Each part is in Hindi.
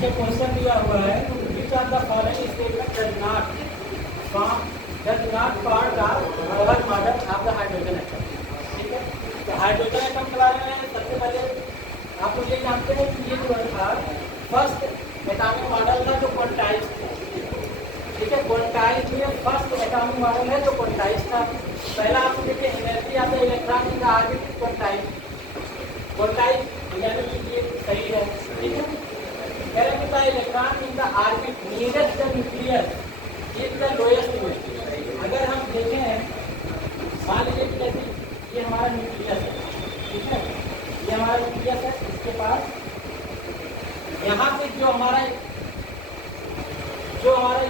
देखिए क्वेश्चन दिया हुआ है which of the following statement does not part of Bohr model of the hydrogen atom. ठीक है, तो हाइड्रोजन एटम के बारे में सबसे पहले आप लोग ये जानते हैं कि ये जो था फर्स्ट एटॉमिक मॉडल था जो क्वांटाइज था। ठीक है, क्वांटाइज में फर्स्ट एटॉमिक मॉडल है जो क्वांटाइज था। पहला आप देखिए energy of the electron in the orbit quantize यानी कि ये सही है। ठीक है, कह रहे हैं कि electron in the orbit nearest the nucleus is the lowest weight. अगर हम देखें मान लीजिए कि जैसे ये हमारा न्यूक्लियस है। ठीक है, ये हमारा न्यूक्लियस है, इसके पास यहाँ पे जो हमारा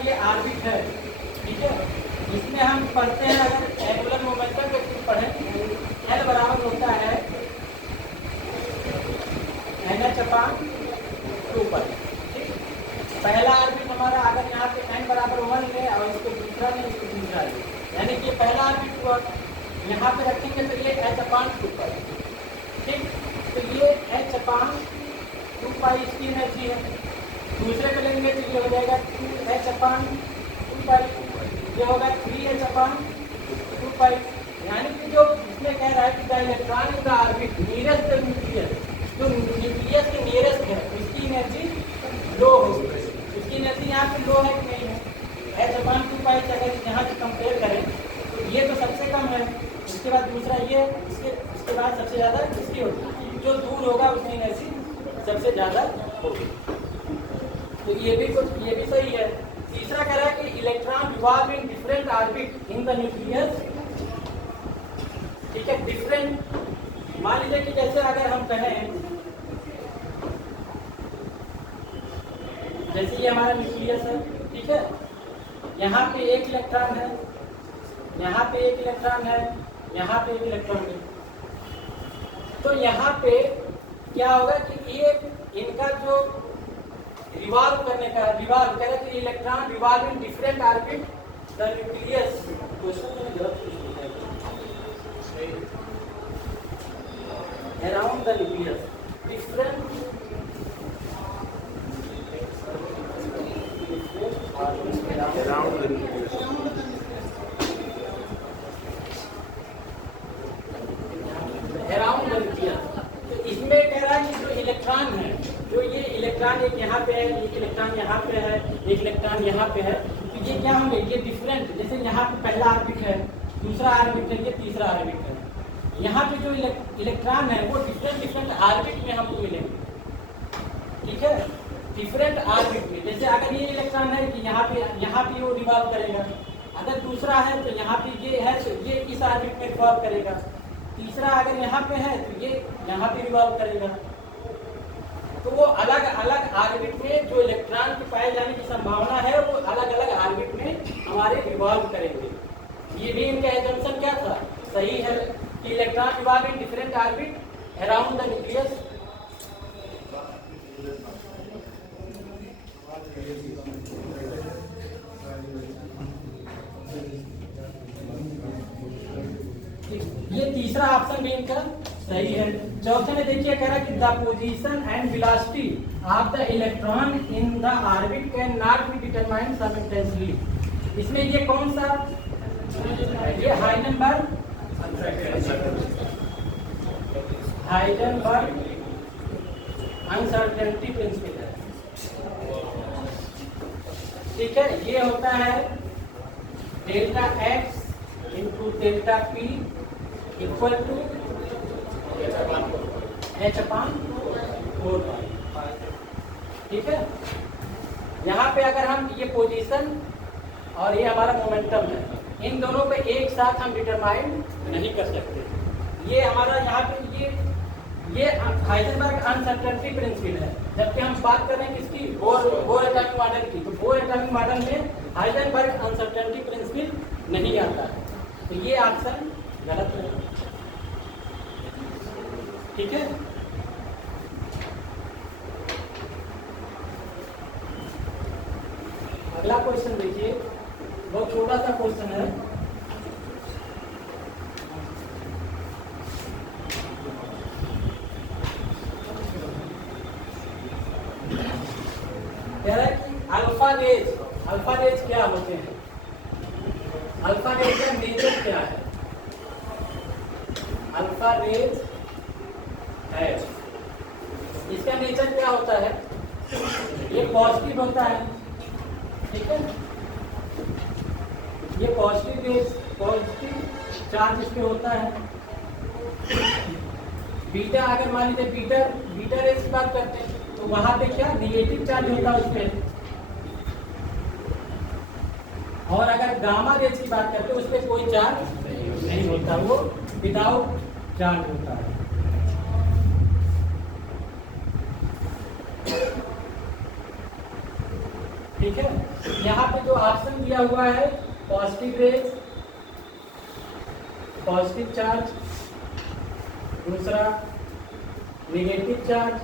ये ऑर्बिट है। ठीक है, इसमें हम पढ़ते हैं अगर एंगुलर मोमेंटम के कुछ पढ़ें एल बराबर होता है NH/2 पहला ऑर्बिट हमारा अगर यहाँ पे n बराबर 1 है और इसको दूसरा नहीं इसको दूसरा है, यानी कि पहला ऑर्बिट को यहाँ पे रखेंगे तो ये H/2 पर। ठीक, तो ये H/2 इसकी एनर्जी है। दूसरे को लेंगे तो ये हो जाएगा 2H/2, ये होगा 3H/2। यानी कि जो इसमें कह रहा है कि the electron in the orbit nearest the nucleus, जो न्यूक्लियस के नियरेस्ट है उसकी एनर्जी लो होगी। उसकी एनर्जी यहाँ पे लो है कि नहीं है? H/2 से अगर यहाँ से कंपेयर करें तो ये तो सबसे कम है, उसके बाद दूसरा ये, उसके बाद सबसे ज़्यादा इसकी होगी। जो दूर होगा उसकी एनर्जी सबसे ज़्यादा होगी। तो ये भी सही है। तीसरा कह रहा है कि electron revolve in different orbit in the nucleus. ठीक है, डिफरेंट मान लीजिए कि जैसे अगर हम कहें जैसे ये हमारा न्यूक्लियस है। ठीक है, यहाँ पे एक इलेक्ट्रॉन है, यहाँ पे एक इलेक्ट्रॉन है, यहाँ पे एक इलेक्ट्रॉन है। तो यहाँ पे क्या होगा कि ये इनका जो रिवॉल्व करने का रिवॉल्व कह रहे थे electron revolve in different orbit the nucleus. Around the nucleus different around the nucleus. Around the nucleus, तो इसमें कह रहा है कि जो इलेक्ट्रॉन है, जो ये इलेक्ट्रॉन एक यहाँ पे है, एक इलेक्ट्रॉन यहाँ पे है, एक इलेक्ट्रॉन यहाँ पे है, तो ये क्या होंगे? ये डिफरेंट, जैसे यहाँ पे पहला ऑर्बिट है, दूसरा ऑर्बिट है, ये तीसरा ऑर्बिट है। यहाँ पे जो इलेक्ट्रॉन है वो डिफरेंट ऑर्बिट में हमको मिलेंगे। ठीक है, डिफरेंट ऑर्बिट में, जैसे अगर ये इलेक्ट्रॉन है कि यहाँ पे वो रिवॉल्व करेगा, अगर दूसरा है तो यहाँ पे ये है तो ये इस ऑर्बिट में रिवॉल्व करेगा, तीसरा अगर यहाँ पे है तो ये यहाँ पे रिवॉल्व करेगा। तो वो अलग अलग ऑर्बिट में जो इलेक्ट्रॉन के पाए जाने की संभावना है वो अलग अलग ऑर्बिट में हमारे रिवॉल्व करेंगे। ये भी इनका एजम्पशन क्या था? सही है कि electron revolve in different orbit around the nucleus. ये तीसरा ऑप्शन भी इनका सही है। चौथे में देखिए कह रहा है कि the position and velocity of the electron in the orbit can not be determined simultaneously. इसमें ये कौन सा? ये हाइजेनबर्ग अनसर्टेनिटी प्रिंसिपल है। ठीक है, ये होता है delta x into delta p equal to H/4। ठीक है, यहाँ पे अगर हम ये पोजीशन और ये हमारा मोमेंटम है, इन दोनों पे एक साथ हम डिटरमाइन नहीं कर सकते। ये हमारा यहाँ पे ये हाइजेनबर्ग अनसर्टेनिटी प्रिंसिपल है, जबकि हम बात कर रहे हैं किसकी? बोर एटॉमिक मॉडल की। तो बोर एटॉमिक मॉडल में हाइजेनबर्ग अनसर्टेनिटी प्रिंसिपल नहीं आता है, तो ये ऑप्शन गलत है। ठीक है, अगला क्वेश्चन देखिए, बहुत छोटा सा क्वेश्चन है। कह रहा है कि अल्फा रेज क्या होते हैं, अल्फा रेज का नेचर क्या है। अल्फा रेज है, इसका नेचर क्या होता है, ये पॉजिटिव होता है, ठीक है, ये पॉजिटिव चार्ज इस पे होता है। बीटा अगर मान लीजिए बीटा रेज की बात करते हैं तो वहां पे क्या निगेटिव चार्ज होता है उस पे, और अगर गामा रेज की बात करते हैं उस पे कोई चार्ज नहीं होता, वो विदाउट चार्ज होता है। ठीक है, यहाँ पे जो ऑप्शन दिया हुआ है पॉजिटिव रेज, पॉजिटिव चार्ज, दूसरा नेगेटिव चार्ज,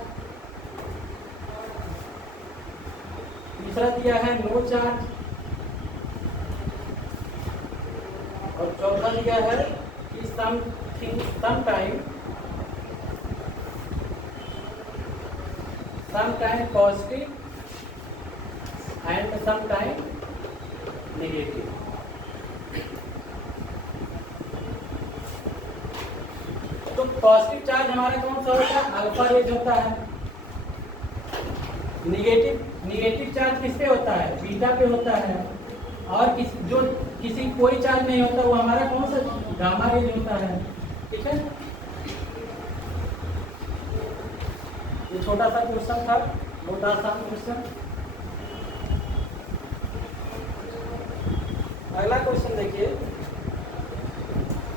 तीसरा दिया है नो चार्ज, और चौथा दिया है कि sometime positive and sometime negative। तो पॉजिटिव चार्ज हमारा कौन सा होता है, अल्फा रेज होता है। निगेटिव चार्ज किस पे होता है, बीटा पे होता है, और किसी कोई चार्ज नहीं होता वो हमारा कौन सा गामा रेज होता है। ठीक है, ये छोटा सा क्वेश्चन था, बहुत आसान क्वेश्चन। अगला क्वेश्चन देखिए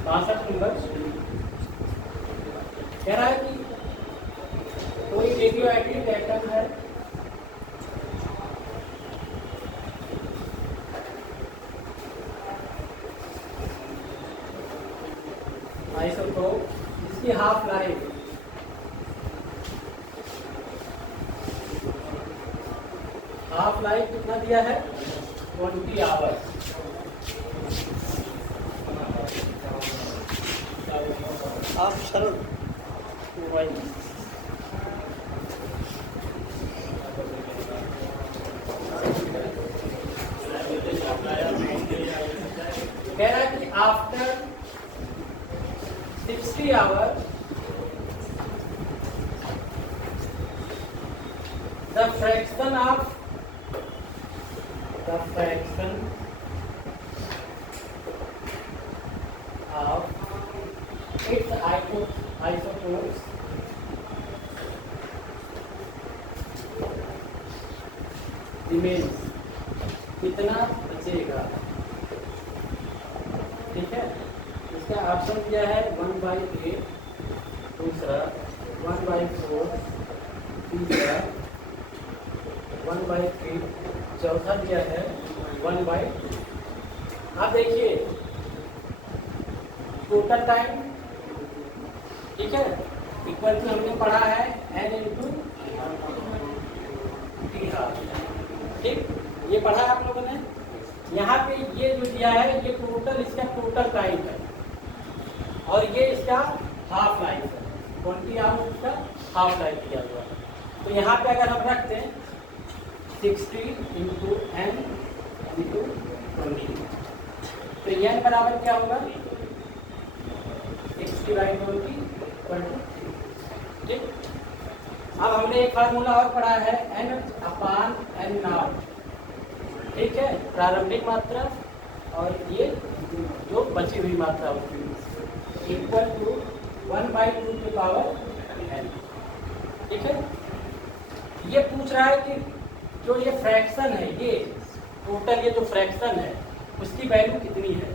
62 नंबर, कह रहा है कि कोई रेडियो एक्टिव एटम है, आइसोटोप, जिसकी हाफ लाइफ कितना दिया है 20 आवर्स। आप सरल मोबाइल कह रहा है कि after 60 hours the fraction of its isotopes remains, कितना बचेगा। ठीक है, इसका ऑप्शन दिया है 1/8, दूसरा 1/4, तीसरा 1/3, चौथा दिया है 1/2। आप देखिए टोटल टाइम, ठीक है, इक्वल टू हमने पढ़ा है n इंटू टी हाफ। ठीक, ये पढ़ा है आप लोगों ने। यहाँ पे ये जो दिया है ये टोटल, इसका टोटल टाइम है, और ये इसका हाफ लाइफ है, 20 आवर्स इसका हाफ लाइफ दिया हुआ है। तो यहाँ पे अगर हम रखते हैं 60 इंटू n इंटू 20, तो n बराबर क्या होगा 60/20 = 3। ठीक, अब हमने एक फार्मूला और पढ़ा है n/n0। ठीक है, प्रारंभिक मात्रा और ये जो बची हुई मात्रा होती है इक्वल टू 1/2 की पावर n। ठीक है, ये पूछ रहा है कि जो ये फ्रैक्शन है, ये टोटल ये जो फ्रैक्शन है उसकी वैल्यू कितनी है।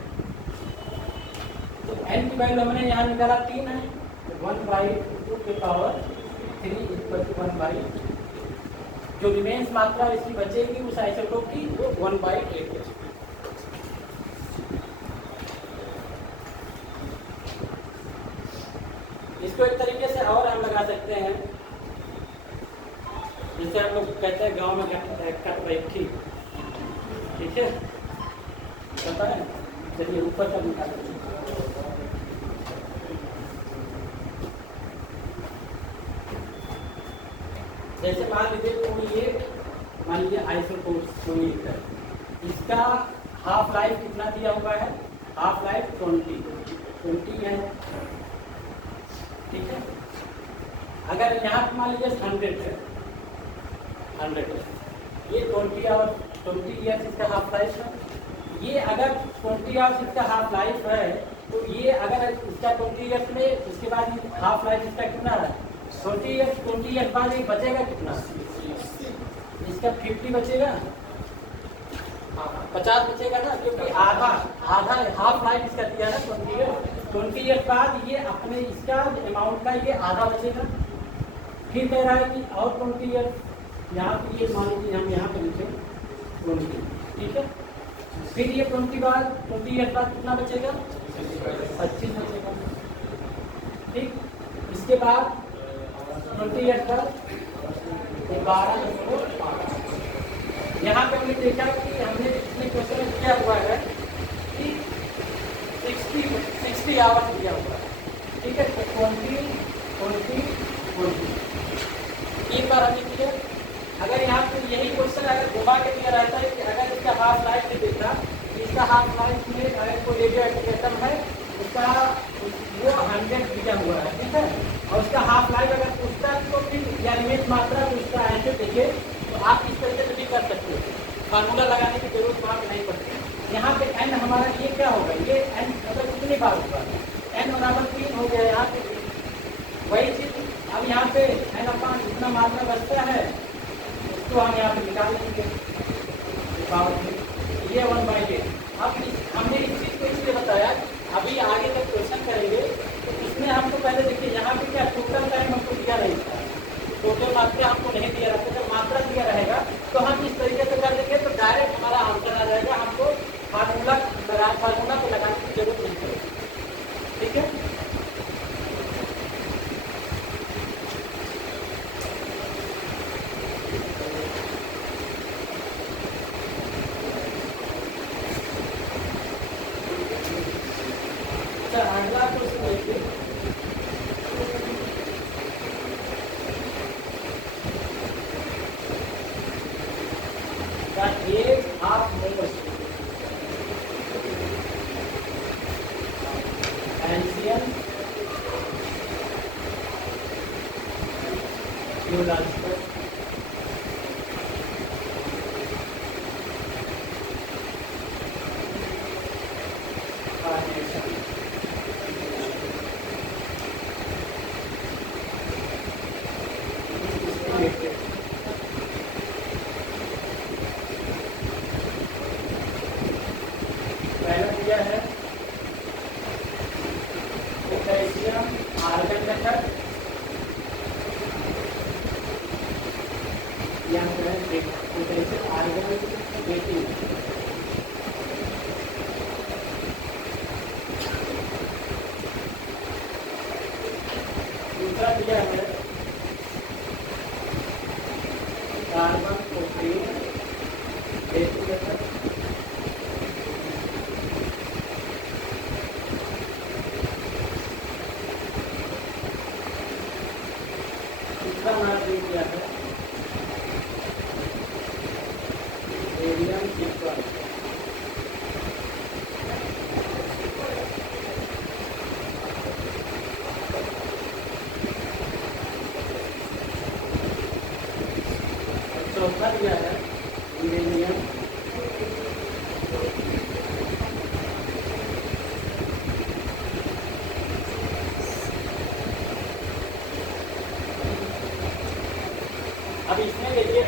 तो n की वैल्यू हमने यहाँ निकाला 3 है, तो 1/2 की पावर 3 इक्वल टू 1/, जो रिमेंस मात्रा इसकी बचेगी उस आइसोटोप की वो 1/8 बचेगी। इसको एक तरीके से और हम लगा सकते हैं, जैसे हम लोग कहते हैं गांव में कट बैठी। ठीक है, पता है, चलिए ऊपर तक निकाल। जैसे मान लीजिए कोई मान लीजिए आइसोटोनिक है, इसका हाफ लाइफ कितना दिया हुआ है, हाफ लाइफ 20 है, ठीक है। अगर यहाँ पे मान लीजिए 100 है, 100 है, ये 20 ईयर्स इसका हाफ लाइफ है। ये अगर 20 ईयर्स इसका हाफ लाइफ है, तो ये अगर इसका 20 ईयर्स में उसके बाद हाफ लाइफ इसका कितना है, 20 ईयर्स बाद ये बचेगा कितना, इसका 50 बचेगा, 50 बचेगा ना, क्योंकि आधा हाफ लाइफ इसका दिया ना 20 ईयर्स बाद ये अपने इसका अमाउंट का ये आधा बचेगा। फिर कह रहा है कि और 20 ईयर्स, यहाँ पे ये मान लीजिए हम यहाँ पे लिखे 20, ठीक है। फिर ये 20 ईयर्स बाद कितना बचेगा, 25 बचेगा, ठीक। इसके बाद 20 ईयर्स बाद 12, यहाँ पे हमने देखा कि हमने इसमें क्वेश्चन किया हुआ है कि 60 आवर्स दिया हुआ है, ठीक है। तो 20 एक बार हमने किया। अगर यहाँ पे यही क्वेश्चन अगर घुमा के दिया रहता है कि अगर इसका हाफ लाइफ में देखा, इसका हाफ लाइफ में अगर कोई रेडियो एक्टिवेशन है, उसका वो 100 दिया हुआ है, ठीक है, और उसका हाफ लाइफ अगर पूछता है तो फिर या नियत मात्रा पूछता है ऐसे देखिए, तो आप इस तरीके से भी कर सकते हो, फार्मूला लगाने की जरूरत वहाँ पर नहीं पड़ती। यहाँ पे n हमारा ये क्या होगा, ये n मतलब कितनी बार होगा, n बराबर 3 हो गया। यहाँ पे वही चीज अब यहाँ पे n अपन इतना मात्रा बचता है, उसको हम यहाँ पे निकाल लेंगे, ये 1/8। अब हमने इस चीज को इसलिए बताया, अभी आगे जब क्वेश्चन करेंगे तो इसमें हमको पहले देखिए यहाँ पे क्या टोटल टाइम हमको दिया नहीं था, टोटल मात्रा हमको नहीं दिया रहता, जब मात्रा दिया रहेगा तो हम इस तरीके से कर देंगे तो डायरेक्ट हमारा आंसर आ जाएगा, हमको फार्मूला को लगाने की जरूरत नहीं पड़ेगी, ठीक है। अगला क्वेश्चन देखिए, age of males, ancient, geological, पहला दिया है पोटेशियम आर्गन मेथड, यहाँ पे है पोटेशियम आर्गन डेटिंग, दूसरा दिया है कार्बन 14 डेटिंग मेथड, दिया है रेडियम सीक्वेंस, चौथा दिया है यूरेनियम, अब इसमें देखिए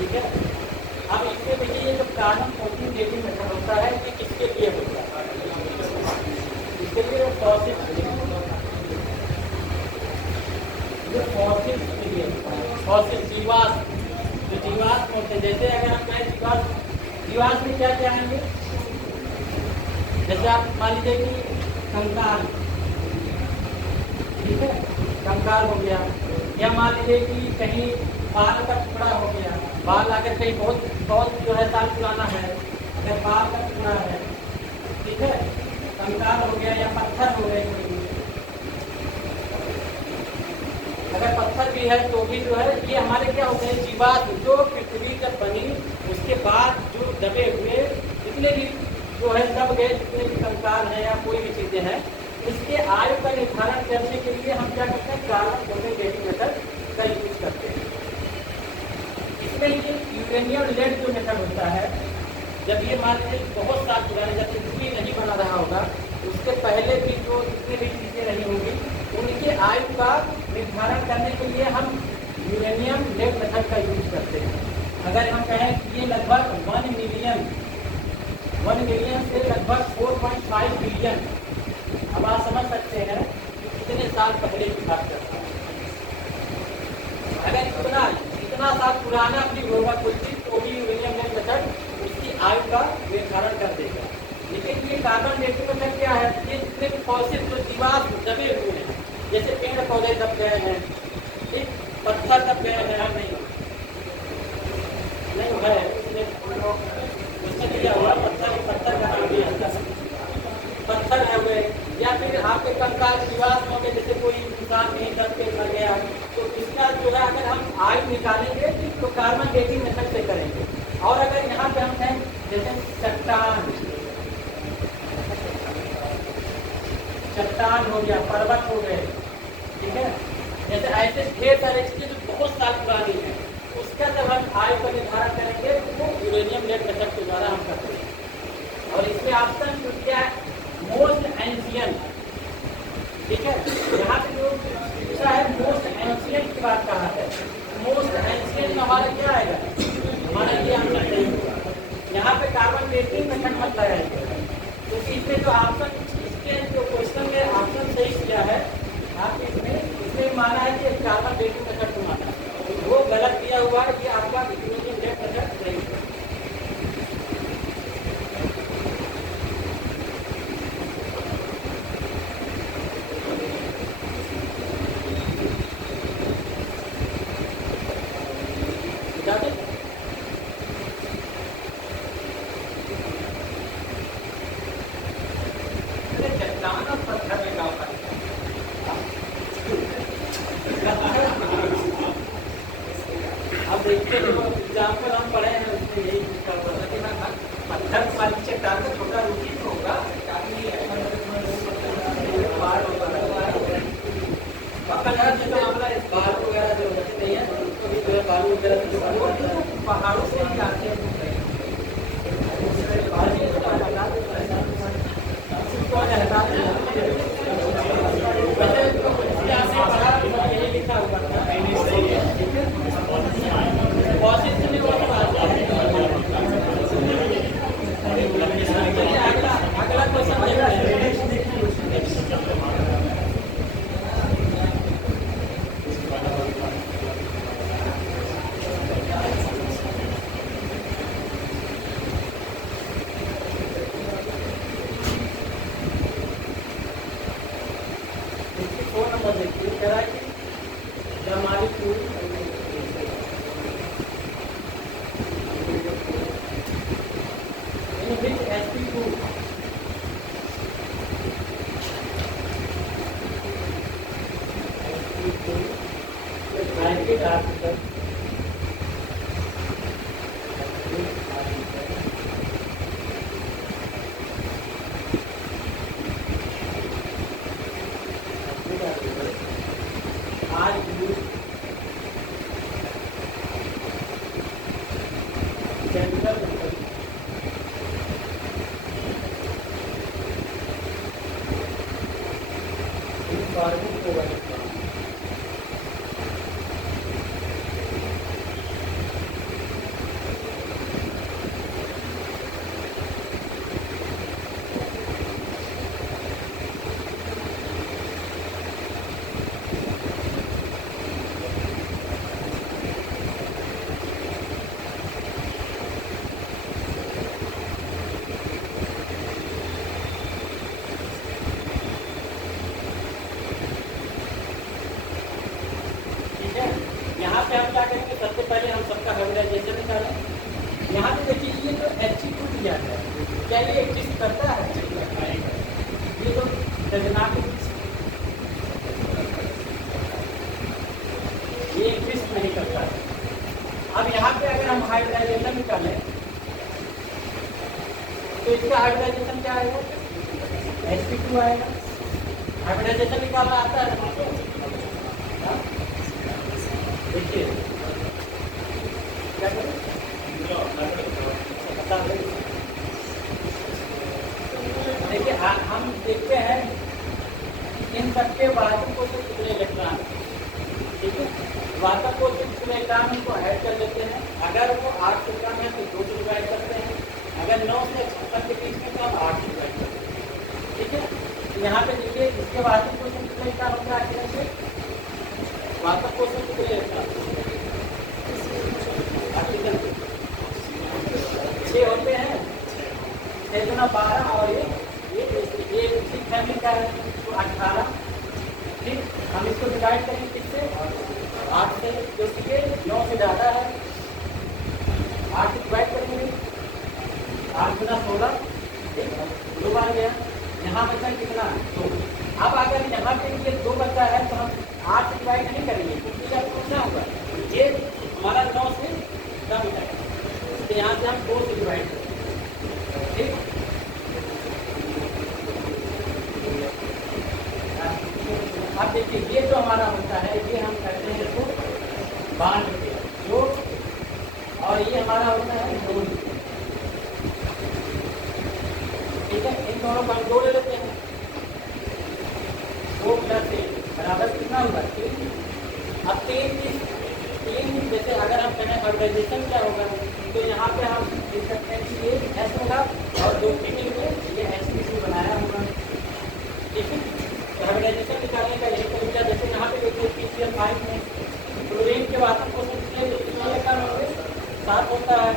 ठीक है। अब इसमें देखिए ये जो कार्बन 14 डेटिंग मेथड होता है, ये किसके लिए होता है, इसके लिए फॉसिल के लिए, फॉसिल जीवाश्म, जो जीवाश्म होते हैं, जैसे अगर हम कहें जीवाश्म में क्या क्या आएंगे, जैसे आप मान लीजिए कि कंकाल, ठीक है, कंकाल हो गया, या मान लीजिए कि कहीं बाल का टुकड़ा हो गया, बाल अगर कहीं बहुत बहुत जो है साल पुराना है, अगर बाल का टुकड़ा है, ठीक है, कंकाल हो गया, या पत्थर हो गए कोई, अगर पत्थर भी है तो भी जो है ये हमारे क्या होते हैं, जीवाश्म, जो पृथ्वी जब बनी उसके बाद जो दबे हुए जितने भी जो है दब गए जितने भी कंकाल है या कोई भी चीजें हैं, इसके आयु का निर्धारण करने के लिए हम क्या करते हैं, कार्बन डेटिंग मेथड का यूज करते हैं। इसमें ये यूरेनियम लेड जो मेथड होता है, जब ये मान लीजिए बहुत साल पुराने, जब पृथ्वी नहीं बना रहा होगा, उसके पहले भी जो जितनी भी चीजें रही होंगी उनके आयु का निर्धारण करने के लिए हम यूरेनियम लेड मेथड का यूज करते हैं। अगर हम कहें कि ये लगभग 1 मिलियन से लगभग 4.5 बिलियन, अब आप समझ सकते हैं कि कितने साल पहले की बात करता है। अगर इतना साल पुराना भी होगा कोई चीज तो भी यूरेनियम लेड मेथड उसकी आयु का निर्धारण कर देगा। लेकिन ये कार्बन डेटिंग मेथड क्या है, ये जितने भी फॉसिल जो जीवाश्म दबे हुए हैं, जैसे पेड़ पौधे दब गए हैं, एक पत्थर दब गए हैं, नहीं है इसमें क्या हुआ, पत्थर का नाम भी आता है, पत्थर है हुए, या फिर आपके कंकाल जीवाश्म में जैसे कोई इंसान कहीं दब के मर गया, तो इसका जो है अगर हम आयु निकालेंगे तो कार्बन डेटिंग मेथड से करेंगे। और अगर यहाँ पे हम कहें जैसे चट्टान हो गया, पर्वत हो गए, ठीक है, जैसे ऐसे ढेर सारे चीजें जो बहुत साल पुरानी है, उसका जब हम आयु का निर्धारण करेंगे तो यूरेनियम लेड मेथड के द्वारा हम करते हैं। और इसमें ऑप्शन जो क्या है, मोस्ट एंशियंट, ठीक है, यहाँ पे जो पूछा है मोस्ट एंशियंट की बात कहा है, मोस्ट एंशियंट में हमारा क्या आएगा, हमारा ये आंसर नहीं होगा। यहाँ पे कार्बन डेटिंग मेथड मत लगाएंगे, क्योंकि इसमें जो ऑप्शन, इसके जो क्वेश्चन में ऑप्शन सही किया है आप इसमें माना है कि कार्बन डेटिंग मेथड को माना है, वो गलत दिया हुआ है, ये आपका यूरेनियम लेड मेथड नहीं है। अब देखते हैं एग्जाम्पल हम पढ़े हैं उसमें यही पत्थर वाली चट्टान का छोटा रूपी होगा, बालू वगैरह जो होते नहीं है, बालू वगैरह पहाड़ों से ही आते हैं, यही लिखा हुआ था, अगला क्वेश्चन देखते हैं। पे हम क्या करेंगे, सबसे पहले हम सबका हाइब्रिडाइजेशन निकालें। यहाँ पे देखिए ये तो He2 दिया है, क्या ये एग्जिस्ट करता है? ये तो रचनाक ये एग्जिस्ट नहीं करता है। अब यहाँ पे अगर हम हाइब्रिडाइजेशन निकालें तो इसका हाइब्रिडाइजेशन क्या आएगा? Sp2 आएगा। हाइब्रिडाइजेशन निकालना आता है हमको? देखिए क्या करें, देखिए हम देखते हैं इन सबके वाहकों को से कितने इलेक्ट्रॉन, ठीक है, वाहक को से कितने इलेक्ट्रॉन उनको ऐड कर लेते हैं। अगर वो 8 इलेक्ट्रॉन है तो 2 से डिवाइड करते हैं, अगर 9 से 56 के बीच में तो हम 8 से डिवाइड करते हैं, ठीक है। यहाँ पे देखिए इसके वाहक को से कितने इलेक्ट्रॉन होता है, आखिर से वाहक को से कितने इलेक्ट्रॉन 6 होते हैं, 6 गुना 12 और ये इसी फैमिली का है तो 18, ठीक। हम इसको डिवाइड करेंगे किससे? 8 से, जो कि 9 से ज़्यादा है। 8 से डिवाइड करेंगे, 8 गुना 16, ठीक, 2 बार गया। यहाँ बचा कितना? 2। अब अगर यहाँ पे ये 2 बचा है तो हम 8 से डिवाइड नहीं करेंगे, क्योंकि आपको क्या होगा, ये हमारा 9 से कम है, तो यहाँ से हम 2 से डिवाइड करेंगे, ठीक। अब देखिए ये जो हमारा होता है ये हम करते हैं इसको बांध के जो, और ये हमारा होता है 2, ठीक है। इन दोनों को हम 2 ले लेते हैं, 2 + 1 बराबर कितना होगा? 3। अब 3 जैसे अगर हम कहें हाइब्रिडाइजेशन क्या होगा तो यहाँ पे हम देख सकते हैं कि ये S होगा और 2 के में ये Sp2 बनाया होगा, ठीक है। तो हाइब्रिडाइजेशन निकालने का यही तरीका, जैसे यहाँ पे देखिए PCl5 में क्लोरीन के वाहक को कितने इलेक्ट्रॉन होंगे? 7 होता है,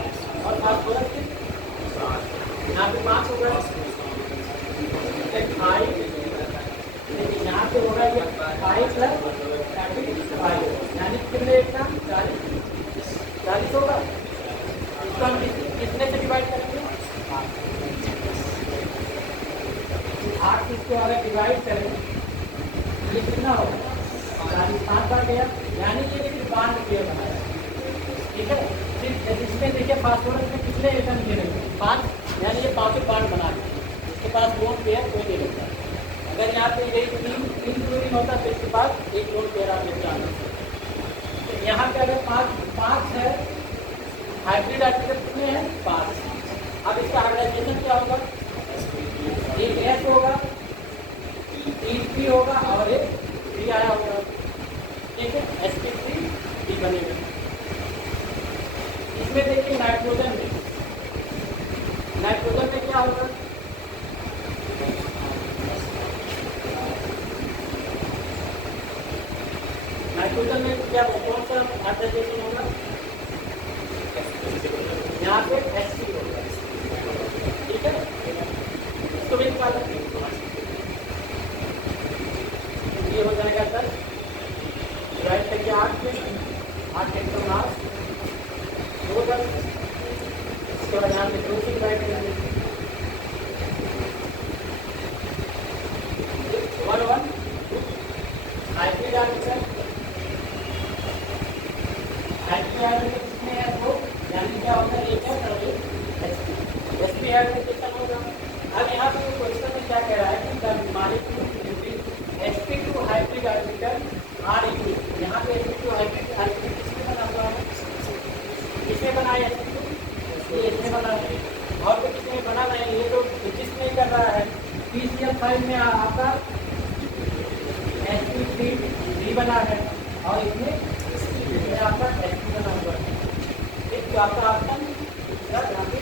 और फास्फोरस के यहाँ पे 5 होगा, 5, लेकिन यहाँ पे होगा ये 5 + 35, यानी कितने इलेक्ट्रॉन? 40 होगा। इसको हम कितने से डिवाइड करेंगे? 8 इसको अगर डिवाइड करें ये कितना होगा? 40, 5 बार गया, यानी ये एक बांध पेयर बनाया, ठीक है। फिर इसमें देखिए फास्फोरस में कितने इलेक्ट्रॉन दे रहे हैं? 5, यानी ये 5 बांध बना दिया, इसके पास लोन पेयर कोई नहीं रहता। अगर यहाँ पे यही 3 क्लोरीन होता तो इसके पास एक लोन पेयर आप लेते आना। तो यहाँ पे अगर 5 है, हाइब्रिड आर्टिकल कितने हैं? 5। अब इसका हाइब्रिडाइजेशन क्या होगा? एक S होगा, 3 3 होगा और एक 3 आया होगा, ठीक है, Sp3 बनेगा। इसमें देखिए नाइट्रोजन में क्या होगा? नाइट्रोजन में क्या कौन सा हाइब्रिडाइजेशन होगा? यहाँ पे Sp होगा, ठीक है। इसको भी निकाल ये हो जाएगा 10 डिवाइड करके 8 में 8 एक 9 2 10, इसके बाद यहाँ पे 2 से डिवाइड करेंगे 1 1 हाइब्रिड आर्टिकल कितने हैं? 2, यानी क्या होता है? एक है और Sp हाइब्रिडाइजेशन होगा। अब यहाँ पे क्वेश्चन में क्या कह रहा है कि molecule Sp2 hybrid article are equal, यहाँ पे Sp2 हाइब्रिड आर्टिकल किसमें बना हुआ है? किसमें बना है Sp2? ये इसमें बना है, और तो किसमें बना नहीं, ये तो किसमें कर रहा है? PCl5 में आपका Sp3 बना है और इसमें आपका Sp बना हुआ है, एक तो आपका ऑप्शन यहाँ पे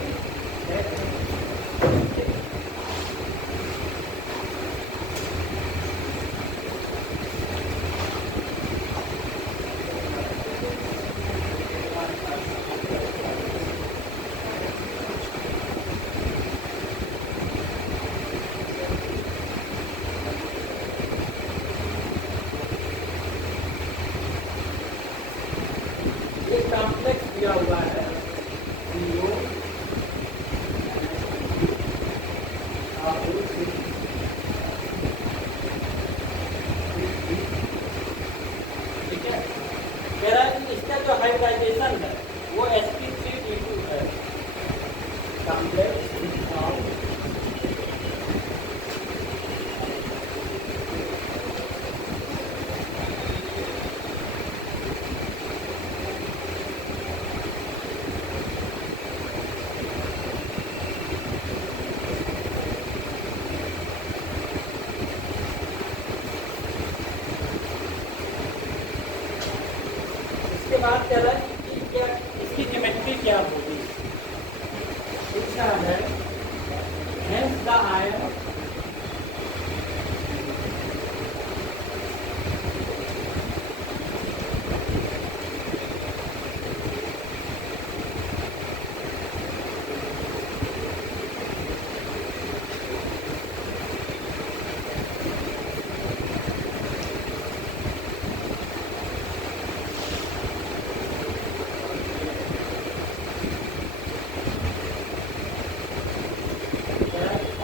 आयन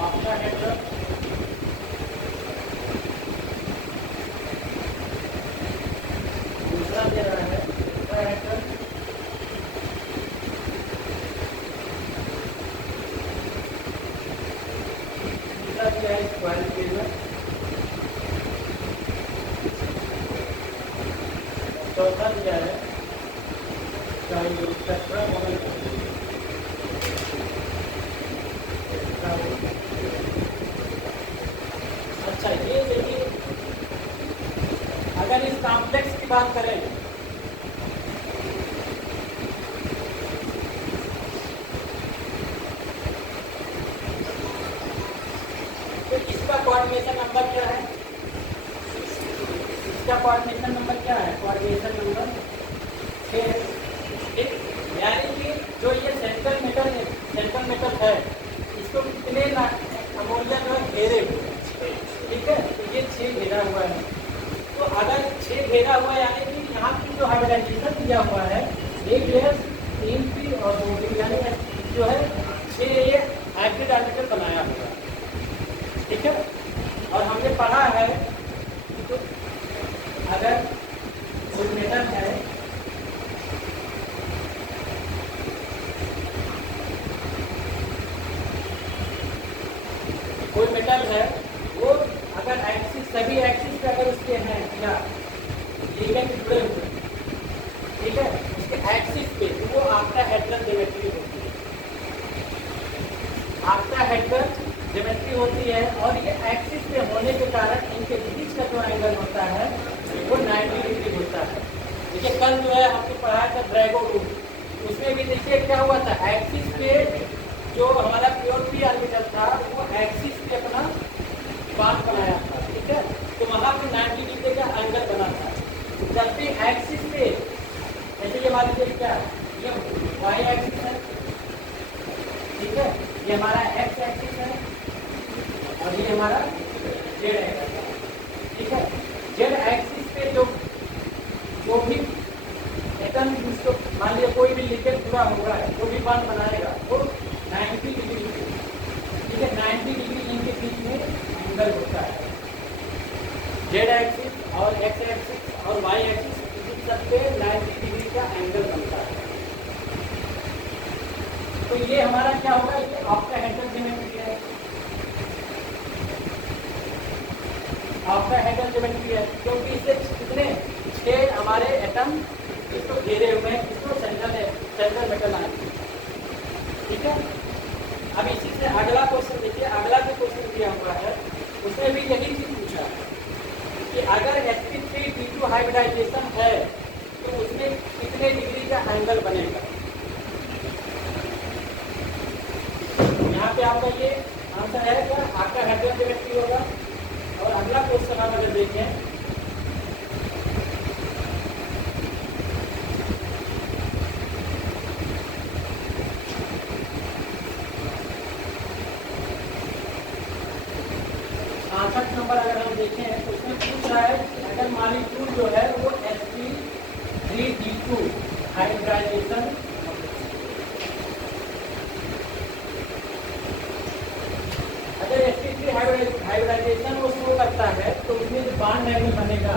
आपका हेड्रम दूसरा दे रहा है दूसरा हेड्रम तीसरा दिया है स्क्वायर फिगर चौथा दिया है अच्छा ये देखिए अगर इस कॉम्प्लेक्स की बात करें तो इसका कोऑर्डिनेशन नंबर क्या है? इसका कोऑर्डिनेशन नंबर क्या है? Coordination number 6। ठीक, यानी कि जो ये सेंट्रल मेटल है इसको कितने अमोनिया जो है घेरे हुए हैं। ठीक है, तो ये 6 घेरा हुआ है। तो अगर 6 घेरा हुआ है यानी कि यहाँ की जो हाइब्रिडाइजेशन दिया हुआ है 1 लेयर 3p और 2p यानी जो है 6 ये हाइब्रिड ऑर्बिटल बनाया हुआ है। ठीक है, और हमने पढ़ा है कि तो अगर कोई मेटल है वो अगर एक्सिस सभी एक्सिस पे अगर उसके हैं क्या लिगेंड जुड़े हुए, ठीक है, उसके एक्सिस पे तो वो आपका हेड्रल ज्योमेट्री होती है। आपका हेड्रल ज्योमेट्री होती है और ये एक्सिस पे होने के कारण इनके बीच का जो एंगल होता है वो 90 डिग्री होता है। देखिए कल जो है हमने पढ़ाया था ड्रैगो रूल, उसमें भी देखिए क्या हुआ था, एक्सिस पे जो हमारा प्योर पी ऑर्बिटल था वो एक्सिस पे अपना बांध बनाया था। ठीक है, तो वहाँ पे 90 डिग्री का एंगल बना था। जब भी एक्सिस पे ऐसे ये मान लीजिए क्या ये वाई एक्सिस है, ठीक है, ये हमारा एक्स एक्सिस है और ये हमारा जेड एक्सिस है। ठीक है, जेड एक्सिस पे जो भी एटम जिसको मान लीजिए कोई भी लिगेंड जुड़ा होगा जो भी बांध बनाएगा वो 90 डिग्री, ठीक है, 90 डिग्री इनके बीच में एंगल होता है। जेड एक्सिस और एक्स एक्सिस और वाई एक्सिस इन सब पे 90 डिग्री का एंगल बनता है। तो ये हमारा क्या होगा, ये आपका हेड्रल ज्योमेट्री है, आपका हेड्रल ज्योमेट्री है, क्योंकि इससे कितने 6 हमारे एटम इसको घेरे हुए हैं, इसको सेंट्रल मेटल आए। ठीक है, अब इसी से अगला क्वेश्चन देखिए, अगला जो क्वेश्चन दिया हुआ है उसमें भी यही चीज पूछा है कि अगर sp3p2 हाइब्रिडाइजेशन है तो उसमें कितने डिग्री का एंगल बनेगा। यहाँ पे आपका ये आंसर है क्या, आपका हेड्रल ज्योमेट्री होगा। और अगला क्वेश्चन आप अगर देखें नंबर अगर हम देखें तो उसमें पूछ रहा है कि अगर मॉलिक्यूल जो है वो sp3p2 हाइब्रिडाइजेशन अगर sp3 हाइब्रिडाइजेशन वो शो करता है तो उसमें जो बॉन्ड एंगल बनेगा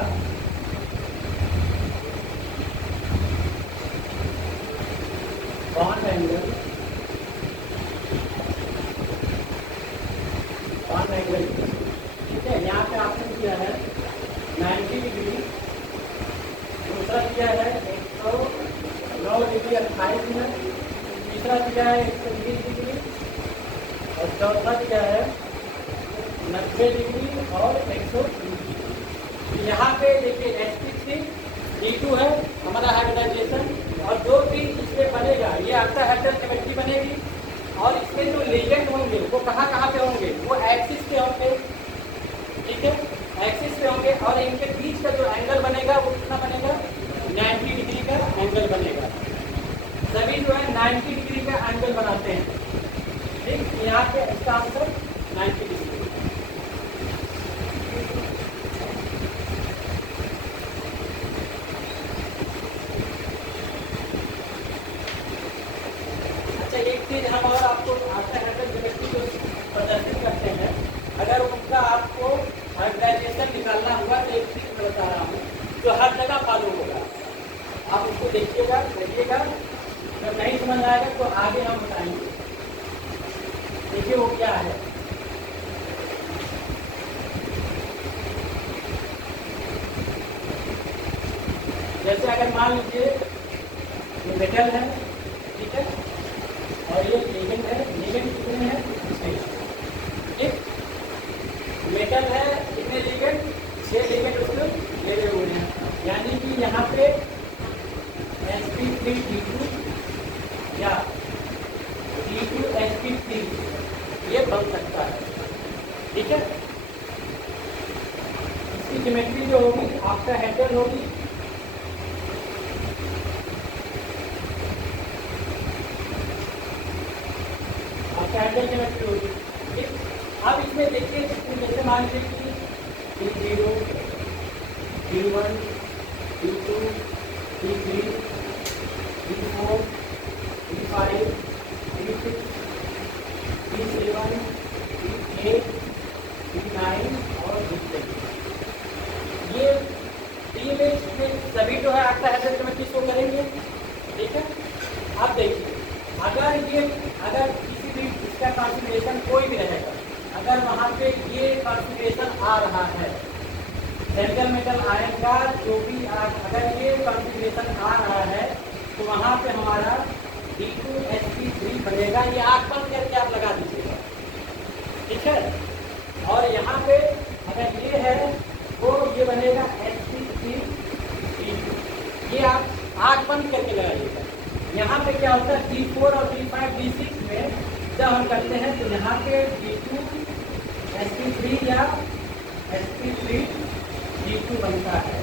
बॉन्ड एंगल यहाँ पे ऑप्शन दिया है 90 डिग्री, दूसरा दिया है 109 डिग्री 28 मिनट, तीसरा दिया है 120 डिग्री और चौथा दिया है 90 डिग्री और 120। यहाँ पे देखिए sp3p2 है हमारा हाइब्रिडाइजेशन और जो भी इसमें बनेगा ये आपका हेड्रल ज्योमेट्री बनेगी और इसमें जो लिगेंड होंगे वो कहाँ पे होंगे, वो इसका आंसर 90 डिग्री। अच्छा, एक चीज हम और आपको आफ्टर हैंडल ज्योमेट्री जो प्रदर्शित करते हैं, अगर उनका आपको हाइब्रिडाइजेशन निकालना हुआ तो एक चीज मैं बता रहा हूँ जो हर जगह फॉलो होगा, आप उसको देखिएगा, जब नहीं समझ आएगा तो आगे हम बताएंगे। देखिए वो क्या है। जैसे अगर मान लीजिए ये मेटल है, ठीक है, और ये लिगेंड है। लिगेंड कितने हैं? 6। ठीक, मेटल है, कितने लिगेंड? 6 लिगेंड उसको लगे हुए हैं, यानी कि यहाँ पे sp3d2 या d2sp3 ये बन सकता है। ठीक है, इसकी ज्योमेट्री जो होगी आपका हेडर होगी हैंडल ज्योमेट्री होगी। ठीक, अब इसमें देखिए जैसे मान लीजिए कि D0, D1, D2, D3, D4, D5, D6, D7, D8, D9 और D10। ये सभी जो है आपका हैंडल ज्योमेट्री शो करेंगे। ठीक है, आप देखिए अगर किसी भी इसका कॉन्फ़िगरेशन कोई भी रहेगा, अगर वहाँ पे ये कॉन्फ़िगरेशन आ रहा है, सेंट्रल मेटल आयन का जो भी अगर ये कॉन्फ़िगरेशन आ रहा है तो वहाँ पे हमारा D2sp3 बनेगा। ये आँख बंद करके आप लगा दीजिएगा। ठीक है, और यहाँ पे अगर ये है वो ये बनेगा sp3d2। ये आप आँख बंद करके लगाइएगा। यहाँ पे क्या होता है D4 और D5 D6 में जब हम करते हैं तो यहाँ पे D2sp3 या sp3d2 बनता है।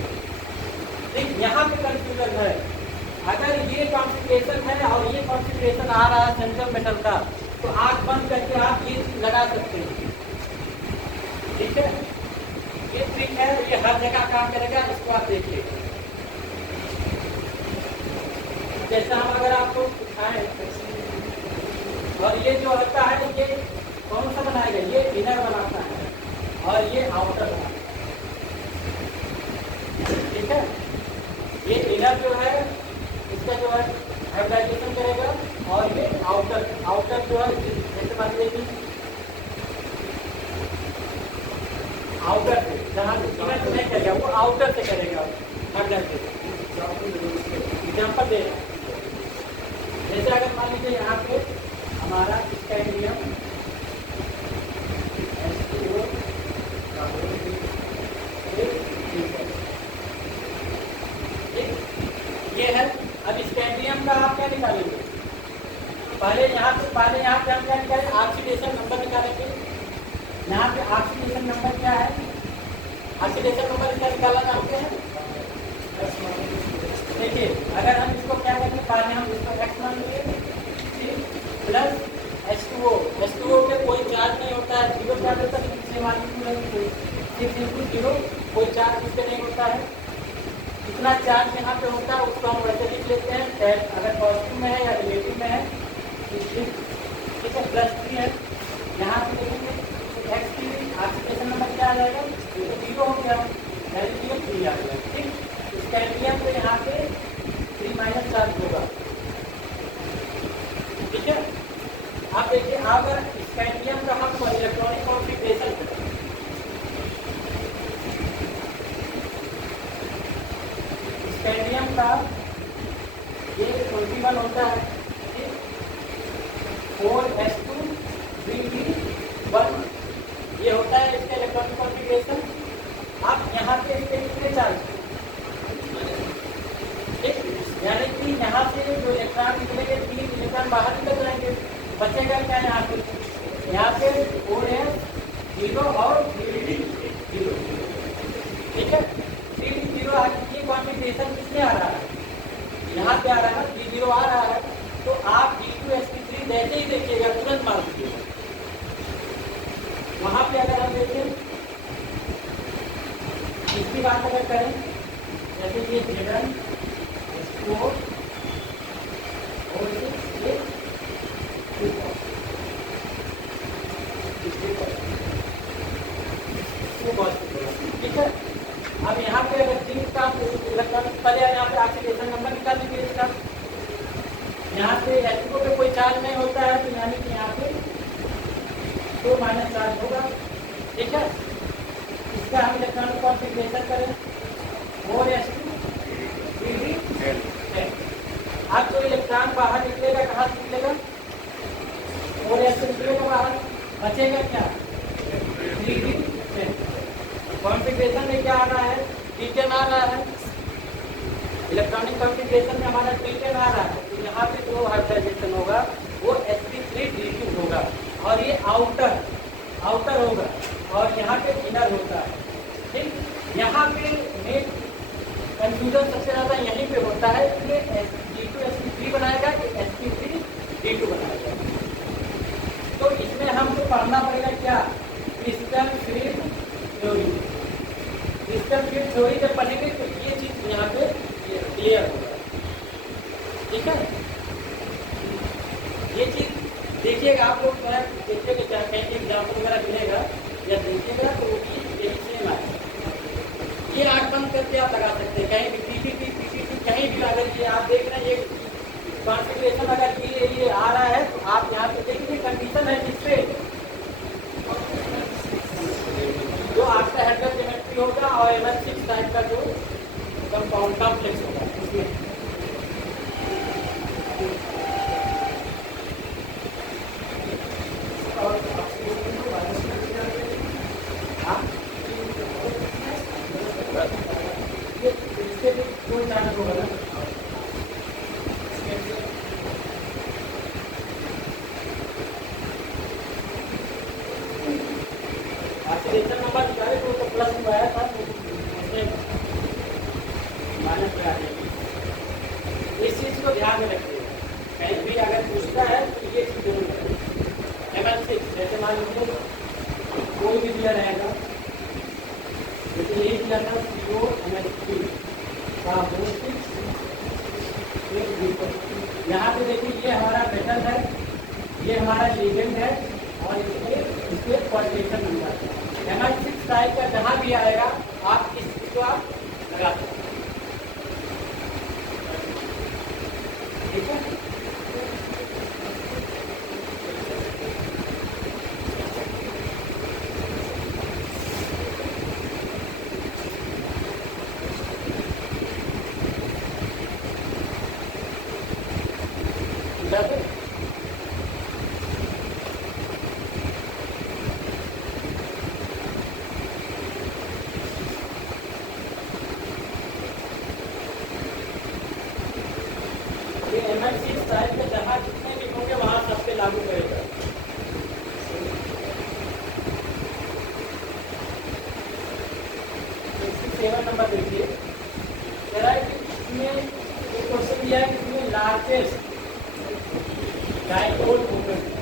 ठीक, यहाँ पे कंफ्यूजन है। अगर ये कॉन्फ़िगरेशन है और ये कॉन्फ़िगरेशन आ रहा है सेंट्रल मेटल का तो आँख बंद करके आप ये लगा सकते हैं। ठीक है, ये ट्रिक है, ये हर जगह काम करेगा, इसको आप देखिएगा। जैसा हम अगर आपको दिखाएं और ये जो होता है ये कौन सा बनाएगा? ये इनर बनाता है और ये आउटर बनाता है। ठीक है, ये इनर जो है इसका जो है हाइब्रिडाइजेशन करेगा और ये आउटर जो है जैसे मान लीजिए कि आउटर से जहाँ इनर से नहीं करेगा वो आउटर से करेगा हाइब्रिडाइजेशन। एग्जाम्पल दे रहा हूँ, जैसे अगर मान लीजिए यहाँ पे हमारा स्कैंडियम H2O ये है। अब स्कैंडियम का आप क्या निकालेंगे? पहले यहाँ पे हम क्या निकालेंगे? ऑक्सीडेशन नंबर निकालेंगे। यहाँ पे ऑक्सीडेशन नंबर क्या है? ऑक्सीडेशन नंबर क्या निकालना चाहते हैं? देखिए अगर हम इसको क्या करेंगे, पहले हम इसको x मान लेंगे प्लस H2O पे कोई चार्ज नहीं होता है, 0 चार्ज होता है, इसलिए मालिक्यूल 0 कोई चार्ज इस पे नहीं होता है। जितना चार्ज यहाँ पे होता है उसको हम वैसे लिख लेते हैं, अगर पॉजिटिव में है या नेगेटिव में है। ठीक है, +3 है। यहाँ पे देखेंगे x की ऑक्सीडेशन नंबर क्या आ जाएगा? 0 हो गया, यानी 3 आ गया। ठीक, स्कैंडियम पे यहाँ पे 3- चार्ज होगा। ठीक है, आप देखिए अगर स्कैंडियम का हम इलेक्ट्रॉनिक कॉन्फ़िगरेशन स्कैंडियम का ये 21 होता है। 4s2 3d1 ये होता है इसका इलेक्ट्रॉनिक कॉन्फ़िगरेशन। आप यहाँ पे इसके कितने चार्ज, यानी कि यहाँ से जो इलेक्ट्रॉन निकलेंगे 3 इलेक्ट्रॉन बाहर निकल जाएंगे, बचेगा क्या यहाँ पे? यहाँ पे 4s0 और 3d0। ठीक है, 3d0 ये कॉन्फ़िगरेशन किसमें आ रहा है? यहाँ पे आ रहा है, 3d0 आ रहा है। तो आप D2sp3 जैसे ही देखिएगा तुरंत मार दीजिएगा। वहां पे अगर हम देखें इसकी बात अगर करें, जैसे ये Z1 S4 और ये ठीक है। अब यहाँ पे अगर जिंक का इलेक्ट्रॉन, पहले यहाँ पे ऑक्सीडेशन नंबर निकाल लीजिए इसका। यहाँ पे H2O पे कोई चार्ज नहीं होता है, तो यानी कि यहाँ पे 2 माइनस चार्ज होगा। ठीक है, इसका हम इलेक्ट्रॉनिक कॉन्फ़िगरेशन करें 4s2 3d10। अब जो इलेक्ट्रॉन बाहर निकलेगा, कहाँ से निकलेगा? 4s से निकलेगा बाहर, बचेगा क्या? 3d10। कॉन्फ़िगरेशन में क्या आ रहा है? D10 आ रहा है। इलेक्ट्रॉनिक कॉन्फ़िगरेशन में हमारा D10 आ रहा है, तो यहाँ पे जो हाइब्रिडाइजेशन होगा वो sp3d2 होगा, और ये आउटर होगा, और यहाँ पे इनर होता है। ठीक, यहाँ पे मेन कंफ्यूजन सबसे ज़्यादा यहीं पे होता है कि ये D2 sp3 बनाएगा कि sp3 d2 बनाएगा। तो इसमें हमको पढ़ना पड़ेगा क्या? Crystal field theory. Crystal field theory जब पढ़ेंगे तो ये चीज यहाँ पे क्लियर होगा। ठीक है, ये चीज देखिएगा आप लोग, देखिएगा क्या कहीं एग्जाम्पल वगैरह मिलेगा या देखिएगा तो वो चीज यही सेम आएगा। ये आँख बंद करके आप लगा सकते हैं, कहीं भी पीपीटी कहीं भी अगर ये आप देख रहे हैं, ये कॉन्फ़िगरेशन अगर ये आ रहा है तो आप यहाँ पे देखिए कंडीशन है जिससे जो आपका हेडर ज्योमेट्री होगा और ML6 टाइप का जो कंपाउंड कॉम्प्लेक्स होगा इसमें। इससे भी कोई चार्ज होगा ना, ऑक्सीडेशन नंबर निकाले तो प्लस में आया था, माइनस में आ जाएगी। इस चीज को ध्यान में रखिएगा, कहीं भी अगर पूछता है तो ये चीज जरूर करें। ML6 जैसे मान लीजिए कोई भी दिया रहेगा, लेकिन ये दिया था COMH3 का यहाँ पे देखिए ये हमारा मेटल है, ये हमारा लिगेंड है, और इसके क्वाड्रेचर नंबर है। ML6 टाइप का जहाँ भी आएगा आप इस चीज को आप लगा सकते हैं। ठीक है, ML6 टाइप में जहाँ जितने भी होंगे वहाँ सब पे लागू करेगा। 67 नंबर देखिए, कह रहा है कि इसमें एक क्वेश्चन दिया है कि इसमें लार्जेस्ट डाइपोल मोमेंट है।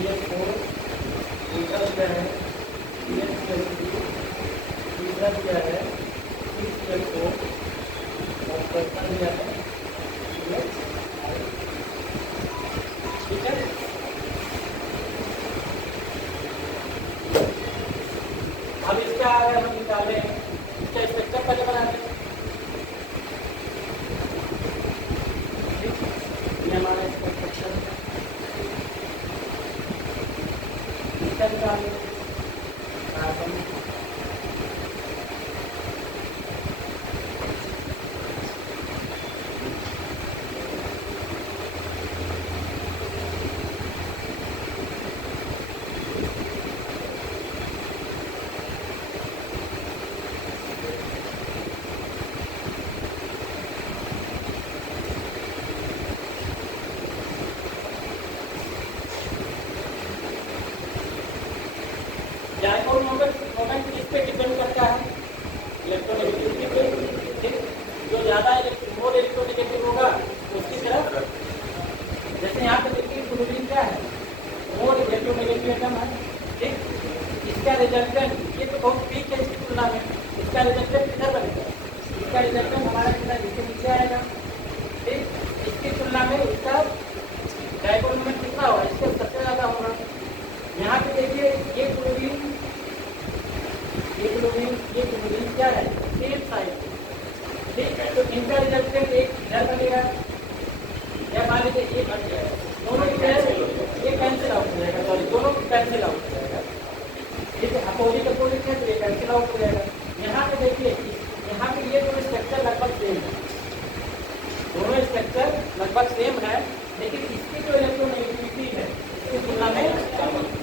ये 4 नेगेटिविटी पे, ठीक, जो ज़्यादा मोर इलेक्ट्रोनेगेटिव होगा उसकी तरफ, जैसे यहाँ पे देखिए क्लोरीन क्या है, मोर इलेक्ट्रोनेगेटिव एटम है, ठीक, इसका रिजल्टेंट ये तो बहुत वीक है इसकी तुलना में, इसका रिजल्टेंट किधर बनेगा, इसका रिजल्टेंट हमारा कितना इसके नीचे आएगा, ठीक, इसकी तुलना में इसका डायपोल मोमेंट कितना होगा, इससे सबसे ज़्यादा होगा। यहाँ पे देखिए ये क्लोरीन क्या है, सेम साइड, ठीक है, तो इनका रिजल्टेंट एक इधर बनेगा, या मान लीजिए ये बन जाएगा, दोनों ये कैंसिल आउट हो जाएगा, सॉरी दोनों कैंसिल आउट हो जाएगा, ठीक है, अपोजिट अपोजिट है तो ये कैंसिल आउट हो जाएगा। यहाँ पे देखिए, यहाँ पे ये दोनों स्ट्रक्चर लगभग सेम है, दोनों स्ट्रक्चर लगभग सेम है, लेकिन इसकी जो इलेक्ट्रोनेगेटिविटी है इसकी तुलना में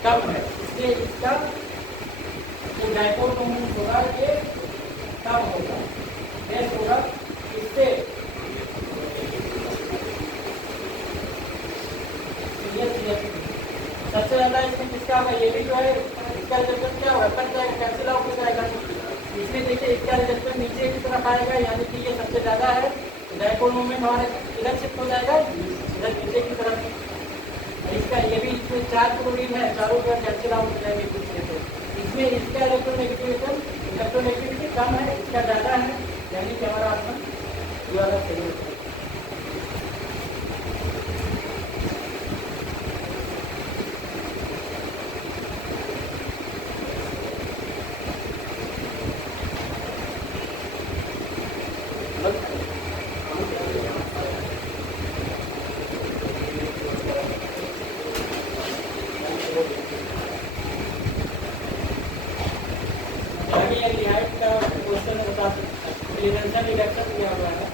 कम है, इसलिए इसका जो डायपोल मोमेंट होगा ये कम होगा, लेस होगा, इससे सबसे ज़्यादा इसमें किसका होगा, ये भी जो है इसका रिजल्टेंट क्या होगा, कट जाएगा, कैंसिल आउट हो जाएगा, इसलिए देखिए इसका रिजल्टेंट नीचे की तरफ आएगा, यानी कि ये सबसे ज़्यादा है, डायपोल मोमेंट हमारे इधर शिफ्ट हो जाएगा, इधर नीचे की तरफ, इसका ये भी इसमें 4 क्लोरीन है, चारों तरफ कैंसिल आउट हो जाएंगे दूसरे से, इसमें इसका इलेक्ट्रोनेगेटिविटी कम है, इसका ज़्यादा है, यानी कि हमारा ऑप्शन ये वाला सही होता है। क्वेश्चन बता सकते हैं, रिडक्शन किया हुआ है।